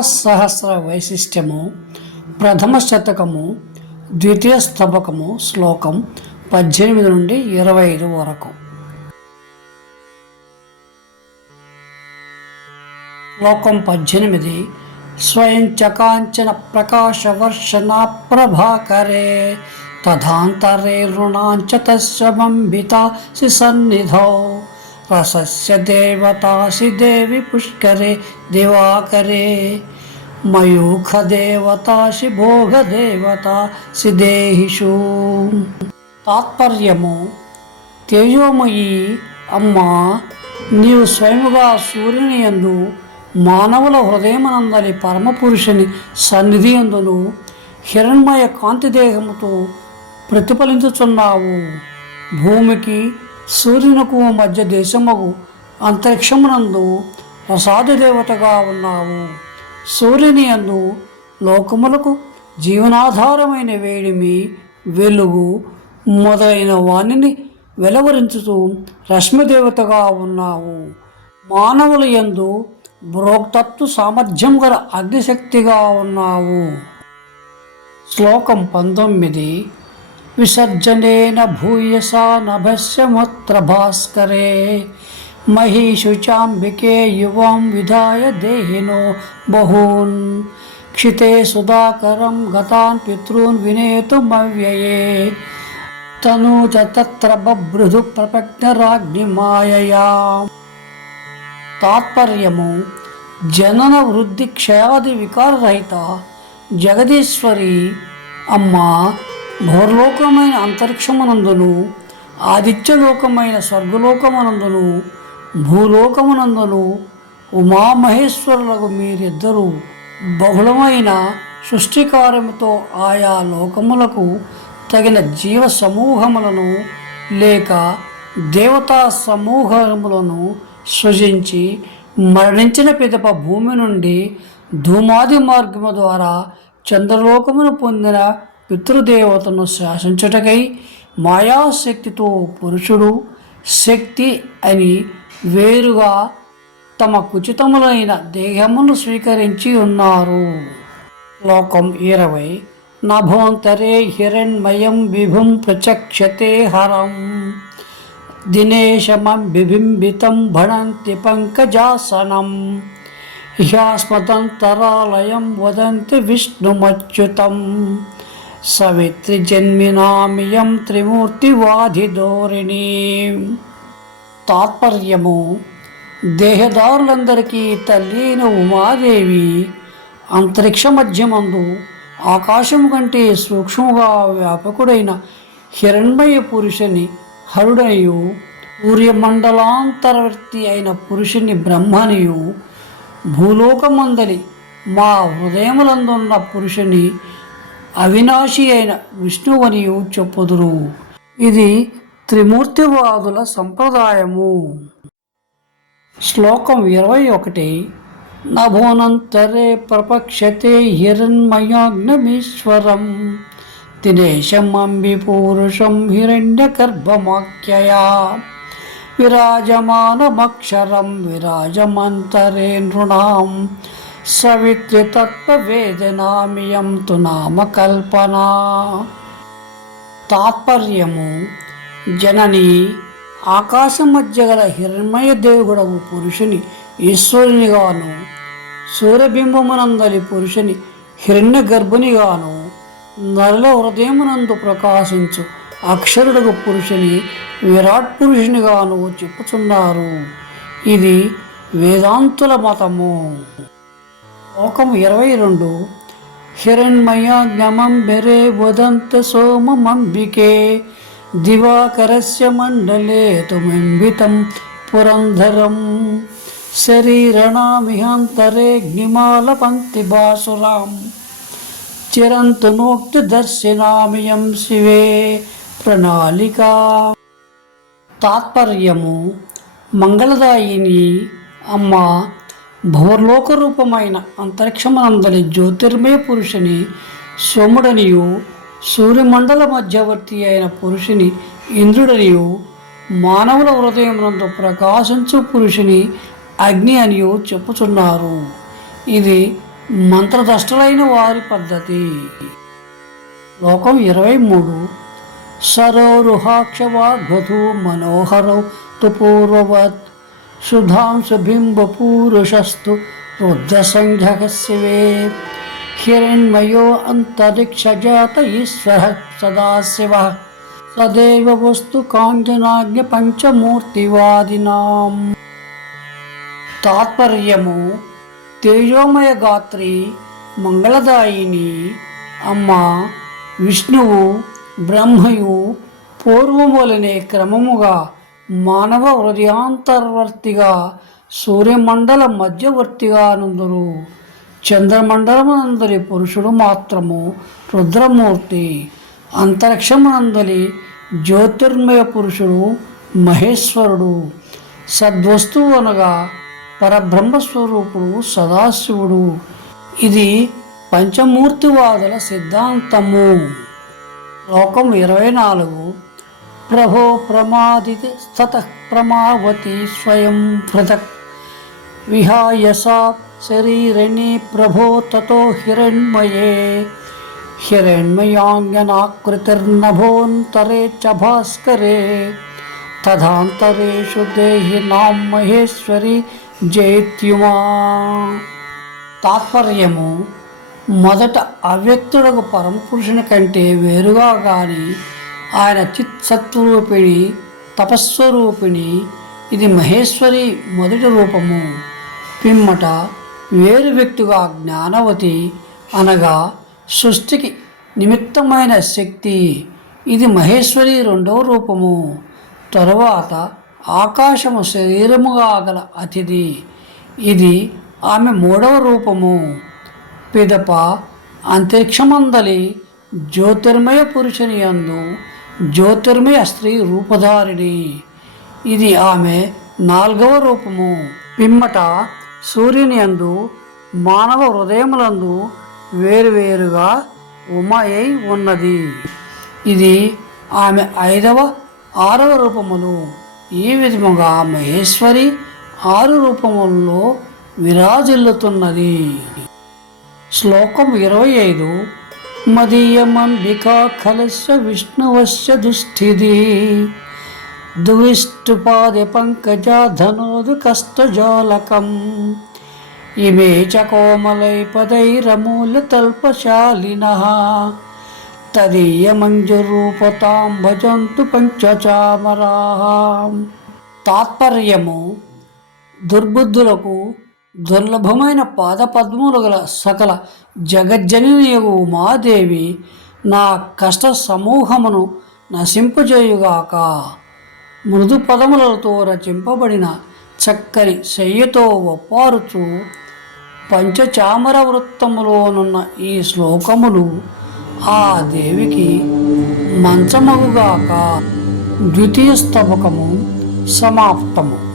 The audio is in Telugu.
సహస్ర వైశిష్ట్యము ప్రథమ శతకము ద్వితీయ స్తబకము శ్లోకం పద్దెనిమిది నుండి ఇరవై ఐదు వరకు. శ్లోకం పద్దెనిమిది స్వయం చకాంచన ప్రకాశవర్షణ ప్రభాకరే తథాంతరే రుణాంచ తస్వంబితాసి సన్నిధౌ రసస్య దేవతాసి దేవి పుష్కరే దివాకరే. మయూఖదేవతాసి దేవత సిదేహిషు తాత్పర్యము తేజోమయీ అమ్మ నీవు స్వయముగా సూర్యుని యందు మానవుల హృదయమనందని పరమపురుషుని సన్నిధి ఎందును హిరణ్మయ కాంతి దేహముతో ప్రతిఫలించుచున్నావు. భూమికి సూర్యునకు మధ్య దేశముకు అంతరిక్షమునందు ప్రసాద దేవతగా ఉన్నావు. సూర్యుని యందు లోకములకు జీవనాధారమైన వేడిమి వెలుగు మొదలైన వాణిని వెలవరించుతూ రశ్మిదేవతగా ఉన్నావు. మానవుల యందు బ్రోక్తత్వ సామర్థ్యం గల అగ్నిశక్తిగా ఉన్నావు. శ్లోకం పంతొమ్మిది విసర్జనేన భూయసా నభస్యముత్ర భాస్కరే. మహీషుచాంబికే యువాం విధాయ దేహినో బహూన్. క్షితే సుధాకరం గతాన్ పితॄన్ వినేతుమవ్యయే. తను చ తత్ర బభృదు ప్రపజ్ఞరాగ్నిమాయయా తాత్పర్యము జనన వృద్ధి క్షయాది వికారరహిత జగదీశ్వరి అమ్మ భూర్లోకమైన అంతరిక్షమునందును ఆదిత్యలోకమైన స్వర్గలోకమునందును భూలోకమునందును ఉమామహేశ్వరులకు మీరిద్దరూ బహుళమైన సృష్టికార్యముతో ఆయా లోకములకు తగిన జీవ సమూహములను లేక దేవతా సమూహములను సృజించి మరణించిన పిదప భూమి నుండి ధూమాది మార్గము ద్వారా చంద్రలోకమును పొందిన పితృదేవతను శాసించుటకై మాయాశక్తితో పురుషుడు శక్తి అని వేరుగా తమ కుచితములైన దేహమును స్వీకరించి ఉన్నారు. లోకం ఇరవై. నభోంతరే హిరణ్మయం విభుం ప్రచక్షతే హరం. దినేశమం బిబింబితం భణంతి పంకజాసనం. హ్యాస్మతంతరాలయం వదంతి విష్ణుమచ్యుతం. సవిత్రి జన్మినామియం త్రిమూర్తివాధిధోరిణి. తాత్పర్యము దేహదారులందరికీ తల్లి అయిన ఉమాదేవి. అంతరిక్ష మధ్యమందు ఆకాశం కంటే సూక్ష్మగా వ్యాపకుడైన హిరణ్మయ పురుషుని హరుడనియు సూర్యమండలాంతరవర్తి అయిన పురుషుని బ్రహ్మనియు భూలోకమందలి మా హృదయములందున్న పురుషుని అవినాశి అయిన విష్ణువనియు చెప్పుదురు. ఇది త్రిమూర్తివాదుల సంప్రదాయము. శ్లోకం ఇరవై ఒకటి. నభోనంతరే ప్రపక్షతే హిరణ్మయాగ్నమీశ్వరం. దినేశం అంబిపూరుషం హిరణ్యగర్భమాఖ్యయా విరాజమానమక్షరం విరాజమంతరే నృణాం. సవిత్రితత్వవేదనామియం తు నామకల్పనా తాత్పర్యము జనని ఆకాశం మధ్య గల హిరణ్మయ దేవుడవు పురుషుని ఈశ్వరునిగాను సూర్యబింబమునందలి పురుషుని హిరణ్య గర్భునిగాను నరుల హృదయమునందు ప్రకాశించు అక్షరుడు పురుషుని విరాట్ పురుషునిగాను చెప్పుచున్నారు. ఇది వేదాంతుల మతము. లోకం ఇరవై రెండు. హిరణ్మయాజ్ఞమం బెరే వదంత సోమమంబికే దివాకరస్య మండలే తుమింబితం పురంధరం. శరీరణామిహాంతరే గ్నిమాలపంక్తి బాసురాం. చిరంతు నోక్తి దర్శనామియం శివే ప్రణాళిక. తాత్పర్యము మంగళదాయిని అమ్మ భూర్లోక రూపమైన అంతరిక్షమనందలి జ్యోతిర్మయ పురుషుని సోముడనియు సూర్యమండల మధ్యవర్తి అయిన పురుషుని ఇంద్రుడనియు మానవుల హృదయమునందు ప్రకాశించు పురుషుని అగ్ని అనియు చెప్పుచున్నారు. ఇది మంత్రదష్టలైన వారి పద్ధతి. లోకం ఇరవై మూడు. సరోరుహాక్షవాగ్వధూ మనోహరౌ తుపూర్వవత్ పూర్వవత్ సుధాంశుబింబపూరుషస్తు రుద్రసంఘః శివే హిరణ్మయో అంతరిక్షజాత ఈశ్వర సదాశివ సదేవ వస్తు కాంచనాజ్ఞ తాత్పర్యము తేజోమయ గాత్రి మంగళదాయిని అమ్మ విష్ణువు బ్రహ్మయు పూర్వములనే క్రమముగా మానవ హృదయాంతర్వర్తిగా సూర్యమండల మధ్యవర్తిగా నందురు. చంద్రమండలమునందరి పురుషుడు మాత్రము రుద్రమూర్తి. అంతరిక్షమునందలి జ్యోతిర్మయ పురుషుడు మహేశ్వరుడు. సద్వస్తువు అనగా పరబ్రహ్మస్వరూపుడు సదాశివుడు. ఇది పంచమూర్తివాదుల సిద్ధాంతము. లోకం ఇరవై నాలుగు. ప్రభో ప్రమాది స్తతः ప్రమావతి స్వయం పృథక్ విహాయ సా శరీరణి ప్రభో తతో హిరణ్మయే హిరణ్మయాంగనాకృతిర్నభోంతరే చ భాస్కరే తదాంతరేషు देहि నాం మహేశ్వరి జైత్యుమా తాత్పర్యము మొదట అవ్యక్తుడకు పరమపురుషుని కంటే వేరుగా కానీ ఆయన చిత్సత్వరూపిణి తపస్వరూపిణి ఇది మహేశ్వరి మొదటి రూపము. పిమ్మట వేరు వ్యక్తిగా జ్ఞానవతి అనగా సృష్టికి నిమిత్తమైన శక్తి. ఇది మహేశ్వరి రెండవ రూపము. తరువాత ఆకాశము శరీరముగా గల అతిథి. ఇది ఆమె మూడవ రూపము. పిదప అంతరిక్షమందలి జ్యోతిర్మయ పురుషుని యందు జ్యోతిర్మయ స్త్రీ రూపధారిణి. ఇది ఆమె నాల్గవ రూపము. పిమ్మట సూర్యుని యందు మానవ హృదయములందు వేరువేరుగా ఉమయై ఉన్నది. ఇది ఆమె ఐదవ ఆరవ రూపములు. ఈ విధముగా మహేశ్వరి ఆరు రూపములలో విరాజిల్లుతున్నది. శ్లోకం ఇరవై ఐదు మదీయమంబికా ఖలస్య విష్ణువస్య దుస్థితి దువిష్టుపాది పంకజా ధనోదు కష్టజాలకం ఇమే చ కోమలై పదైరమూల్యతల్పశాలిన తదీయమంజురూపతాం భజంతు పంచచామరా తాత్పర్యము దుర్బుద్ధులకు దుర్లభమైన పాదపద్మములు గల సకల జగజ్జననియగు మాదేవి నా కష్ట సమూహమును నశింపజేయుగాక. మృదు పదములతో రచింపబడిన చక్కని శయ్యతో ఒప్పారుచు పంచచామర వృత్తములోనున్న ఈ శ్లోకములు ఆ దేవికి మంచమగుగాక. ద్వితీయ స్తబకము సమాప్తము.